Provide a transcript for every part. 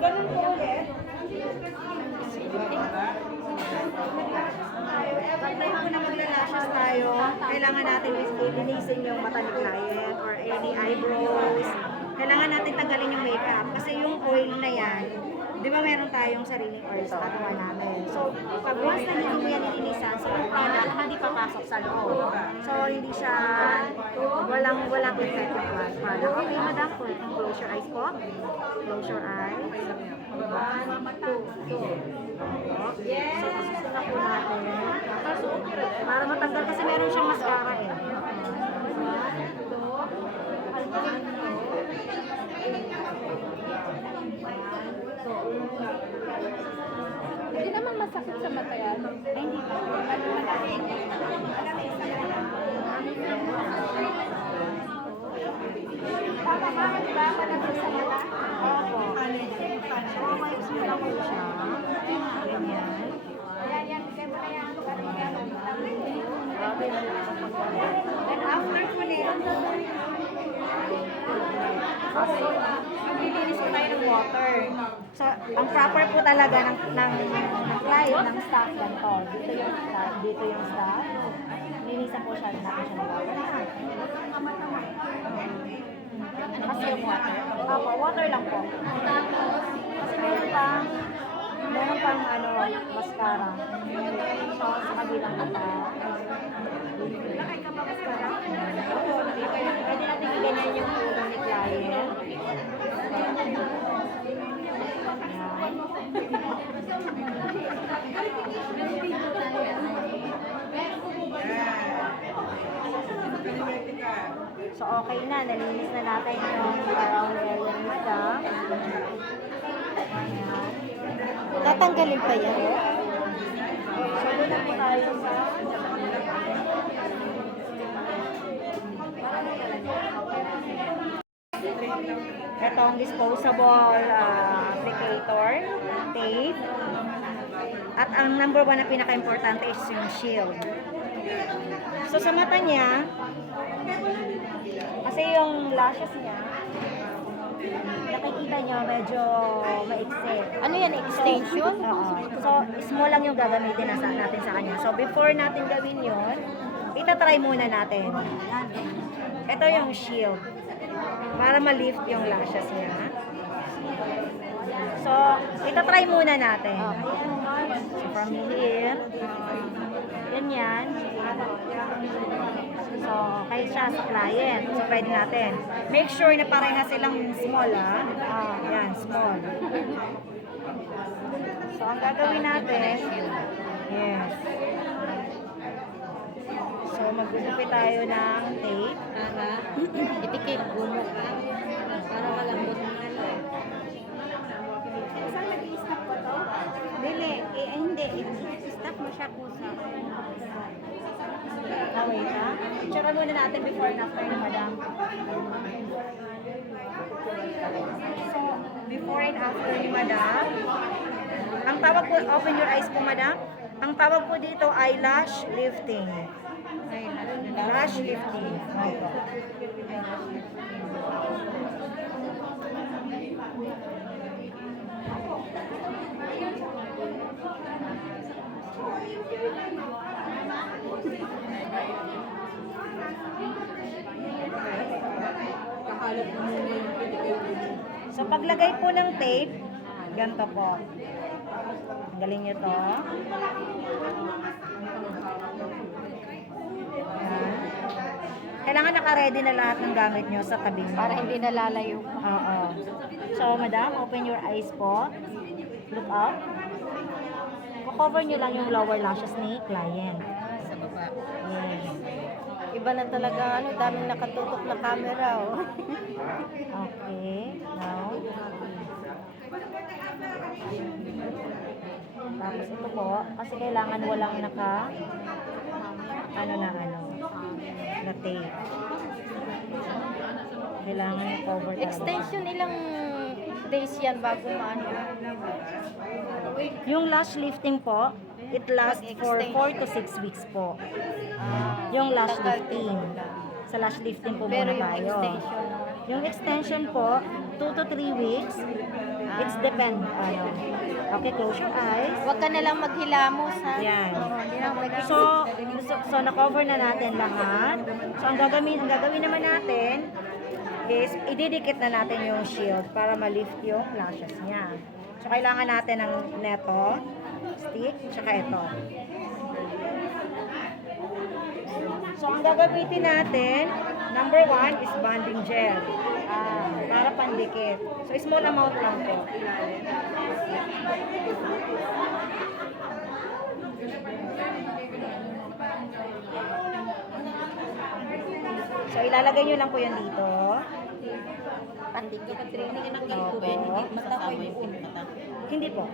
ganun po ulit. Every time po na maglalashes tayo, kailangan natin linisin yung mata ni client or any eyebrows. Kailangan natin tanggalin yung makeup kasi yung oil na yan, di ba meron tayong sariling oil sa katawan natin. So, pag once na hindi mo yan nilinisan, so yung product hindi papasok sa loob. So, hindi siya, walang effect yung product. Okay, madam, close your eyes po. Close your eyes. 1, 2. Yes! So, susunod po natin. Para matanggal kasi meron siyang mascara eh. 1, 2. Hindi naman masakit sa mata yan. Ay, hindi po. Tama ba? Di ba? Malapit sa mata? Opo. So, wipes mo lang po siya. Ganyan. Ayan, yan. Bigay mo na yan. And after po nito, maglilinis po tayo ng water. So, ang proper po talaga ng client, ng staff ganito. Dito yung staff. Linisan po siya natin siya ng water. Kasi yung water? Opo, water lang po. Kasi meron pang mascara. So, sa kabilang mata. Lakay ka ba mascara? Opo, pwede natin ganyan yung ulo ni client. So, okay na. Nalinis na natin yung around area ni madam. Ayan. Tatanggalin pa yan? So, doon po tayo sa... Ito ang disposable applicator, tape. At ang number 1 na pinaka-importante is yung shield. So, sa mata niya, kasi yung lashes niya, nakikita niyo medyo maiksi. Ano yan? Extension? Oo. So, small lang yung gagamitin natin sa kanya. So, before natin gawin yun, itatry muna natin. Ito yung shield. Para ma-lift yung lashes niya. So, itatry muna natin. So, from here, ganyan. So, okay siya sa client. So, pwede natin. Make sure na pareha silang small, ha? Yan, small. So, ang gagawin natin, yes. So, magpipit tayo ng tape. Itikit, gumok. Para malambot. Saan nag-i-stop po to? Dili, hindi. I-stop mo siya po sa... Okay, ha? Tsura muna natin before and after ni madam. So, before and after ni madam. Ang tawag po, open your eyes po madam. Ang tawag po dito ay lash lifting. Lash lifting. So, paglagay po ng tape, ganito po. Galing nyo to. Ayan. Kailangan naka-ready na lahat ng gamit nyo sa tabi mo. Para hindi nalalayo. Oo. So, madam, open your eyes po. Look up. Cover nyo lang yung lower lashes ni client. Sa baba. Yes. Iba na talaga, daming nakatutok na camera, oh. Okay. Now. Tapos ito po, kasi kailangan walang na tape. Kailangan i-cover talaga. Extension, ilang days yan bago maano? Yung lash lifting po, it lasts for 4 to 6 weeks po. Yung lash lifting. Sa lash lifting po Pero muna yung tayo. extension, Yung extension po, 2 to 3 weeks. It's depend. Okay, close your eyes. Huwag ka na lang maghilamos, ha? Yan. Hindi na pwede. So na-cover na natin lahat. So, ang gagawin naman natin is, ididikit na natin yung shield para ma-lift yung lashes niya. So, kailangan natin ng neto, stick, tsaka ito. So, ang gagamitin natin, number 1 is bonding gel. Para pandikit. So, small amount lang po. So, ilalagay nyo lang po yan dito. Pandikit. Opo. Hindi po.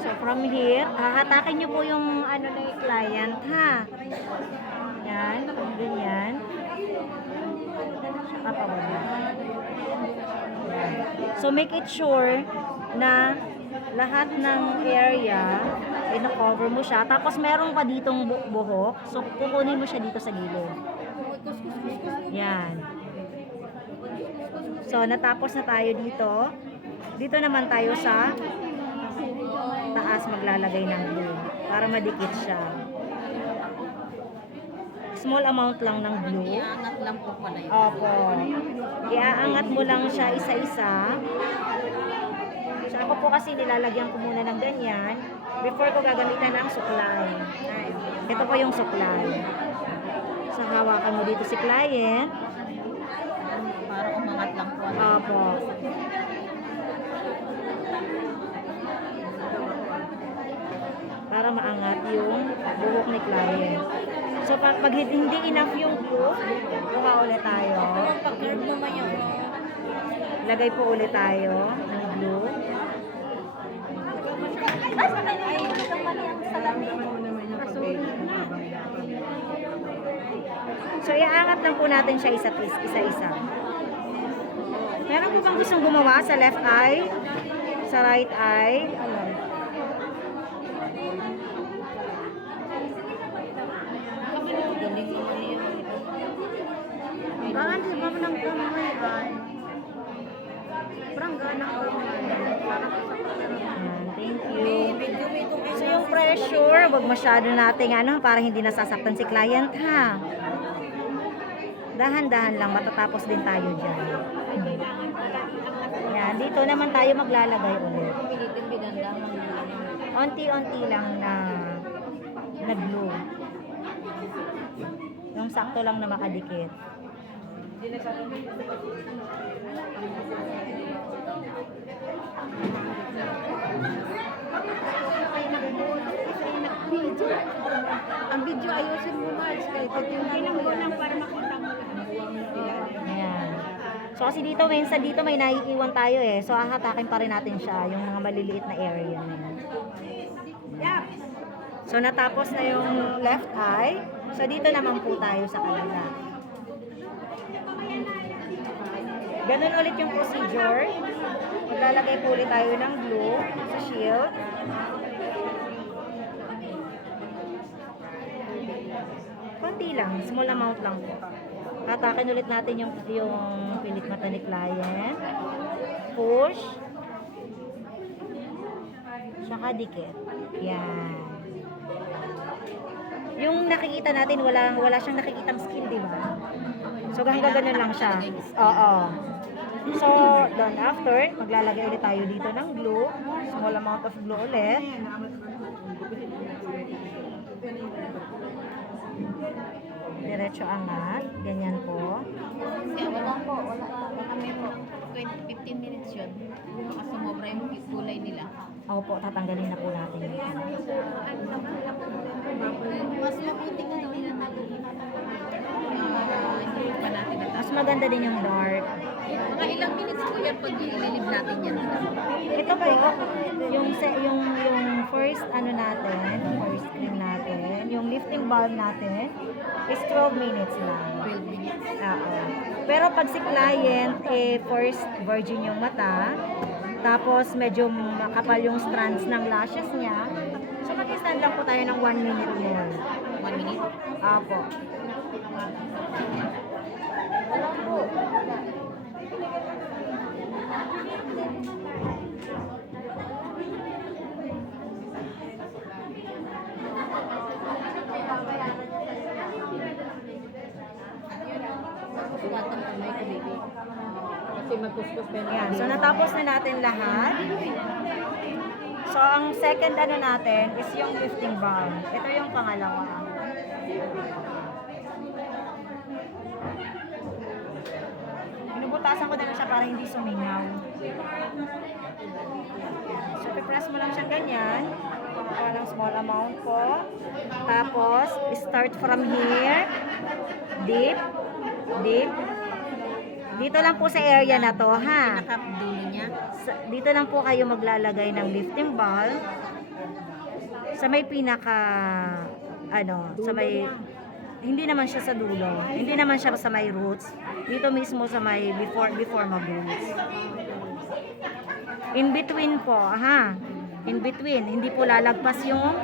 So, from here, hahatakin nyo po yung ano na yung client, ha? Yan, ganyan. Saka pa wala. So, make it sure na lahat ng area ay na-cover mo siya. Tapos, meron pa ditong buhok. So, kukunin mo siya dito sa gilid. Yan. So, natapos na tayo dito. Dito naman tayo sa taas maglalagay ng glue para madikit siya. Small amount lang ng glue. Iangat lang po pala yun. Opo. Iaangat mo lang siya isa-isa. So, ako po kasi nilalagyan ko muna ng ganyan before ko gagamitan ng suklay. Ito po yung suklay. So, hawakan mo dito si client. Para umangat lang po. Opo. Para maangat yung buhok ni client. So, pag hindi enough yung glue, kuha ulit tayo. Pag-curve mo man yung... Lagay po ulit tayo ng glue. Ay, ito mali ang salamin. So, iaangat lang po natin siya isa-isa. Meron po bang gustong gumawa sa left eye? Sa right eye? Ano? Galing naman yun. Baka di ba mo ng kamay ay? Parang ganang kamay. Thank you. So yung pressure, wag masyado nating para hindi nasasaktan si client, ha? Dahan-dahan lang, matatapos din tayo dyan. Yan, dito naman tayo maglalagay ulit. Onti-onti lang na glue. Yung sakto lang na makadikit. Ang video ayusin mo, Mars. Kahit ito lang para makita mo lang. Ayan. So kasi dito, minsan dito may naiiwan tayo eh. So hahatakin pa rin natin siya, yung mga maliliit na area na yan. So natapos na yung left eye. So dito naman po tayo sa kanila. Ganun ulit yung procedure. Maglalagay po ulit tayo ng glue sa shield. Konti lang, small amount lang po. Hatakin ulit natin yung pilik mata ni client. Push. Saka dikit. Yan. Yung nakikita natin, wala siyang nakikitang skin, di ba? So, hanggang ganun lang siya. Oo. So, then after, maglalagay ulit tayo dito ng glue. Small amount of glue ulit. Diretso angat. Ganyan po. Wala po. Wala kami po. 15 minutes yun. Baka sumobra yung kulay nila. Opo, tatanggalin na po natin yun. Mas mabuti nga hindi na tayo hindi pa natin na. Mas maganda din yung dark. Mga ilang minutes po yan pag ililib natin yan. Ito po, yung first first cream natin, yung lifting balm natin is 12 minutes lang. 12 minutes. Oo. Pero pag si client, first virgin yung mata, tapos medyo makapal yung strands ng lashes niya, so mag-stand lang po tayo ng 1 minute more. 1 minute? Apo. Suwatan ko may baby. Kasi magkuskus pa Ayan, so natapos na natin lahat. So ang second ano natin is yung lifting bar. Ito yung pangalawa. Binubutasan ko na lang siya para hindi sumingaw. So pipress mo lang siya ganyan. Pakakuha ng small amount po. Tapos start from here. Dip. Dip. Dito lang po sa area na to, ha? Pinaka-dulo niya. Dito lang po kayo maglalagay ng lifting ball. Sa may pinaka, sa may, hindi naman siya sa dulo. Hindi naman siya sa may roots. Dito mismo sa may before mag-roots. In between po, ha? In between. Hindi po lalagpas yung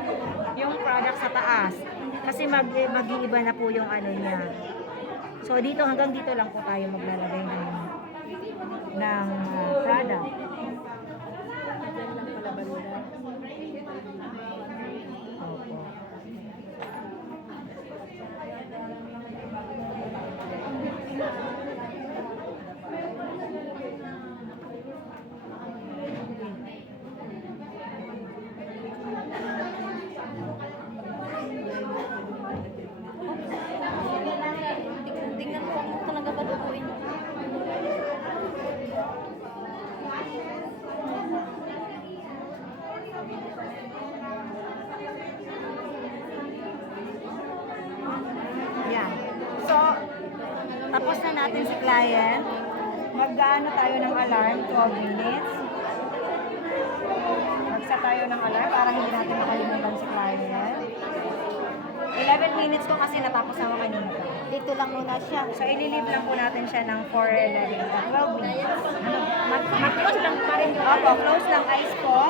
product sa taas. Kasi mag-iiba na po yung ano niya. So dito hanggang dito lang po tayo maglalagay ng product. Opo. Tingnan mo kung talaga ba duguin. Yan. So, tapos na natin si client. Mag-ano tayo ng alarm, 12 minutes. Magsa tayo ng alarm para hindi natin makalimutan si client. 11 minutes ko kasi natapos na ako kanina. Dito lang muna siya. So, ililive lang po natin siya ng 4, 11, 12 minutes. Mag-close lang pa rin yung... Opo, close lang eyes po.